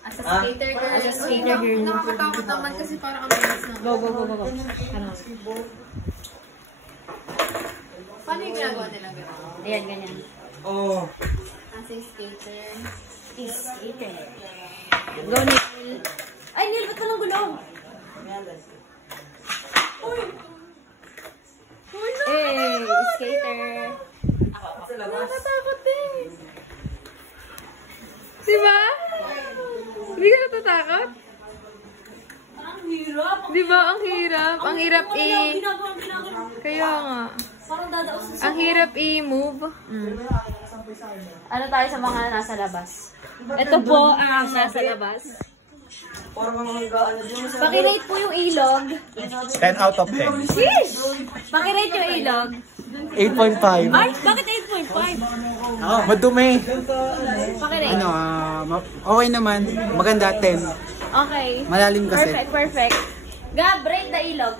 As a skater girl. As a skater girl. Nakakatakot naman kasi parang ang bilis na. Go. Ano? Paano yung ginagawa nilang gano'n? Ayan, ganyan. Oh. As a skater. Skater. Go, Neil. Ay, Neil, ba't ka nang gulong? Hey, skater. Nakatakot din. Diba? Hindi ka natatakot? Ang hirap. Diba? Ang hirap. Ang hirap Kaya nga. Parang dadaos sa... Ang hirap i-move. Ano tayo sa mga nasa labas? Ito po ang nasa labas. Pakirate po yung ilog. 10 out of 10. Sheesh! Pakirate yung ilog. 8.5. Ay, bakit 8.5? Madumi. Pakirate. Okay naman. Maganda, 10. Okay. Malalim kasi. Perfect. Gab, rate the ilog.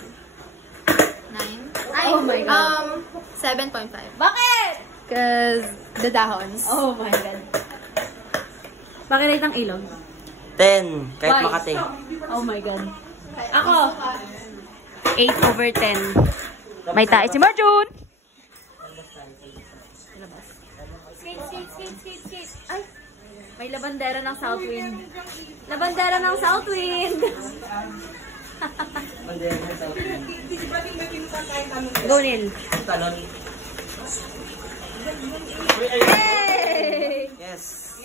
9. Oh my God. 7.5. Bakit? Because the dahons. Oh my God. Pakirate ang ilog. 10. Kahit Why? Makati. Oh my God. Ako. 8/10. May tayo si Marjun. Skate. Ay. May labandera ng Southwind. Labandera ng Southwind. Go, Neil. Yay! Yes.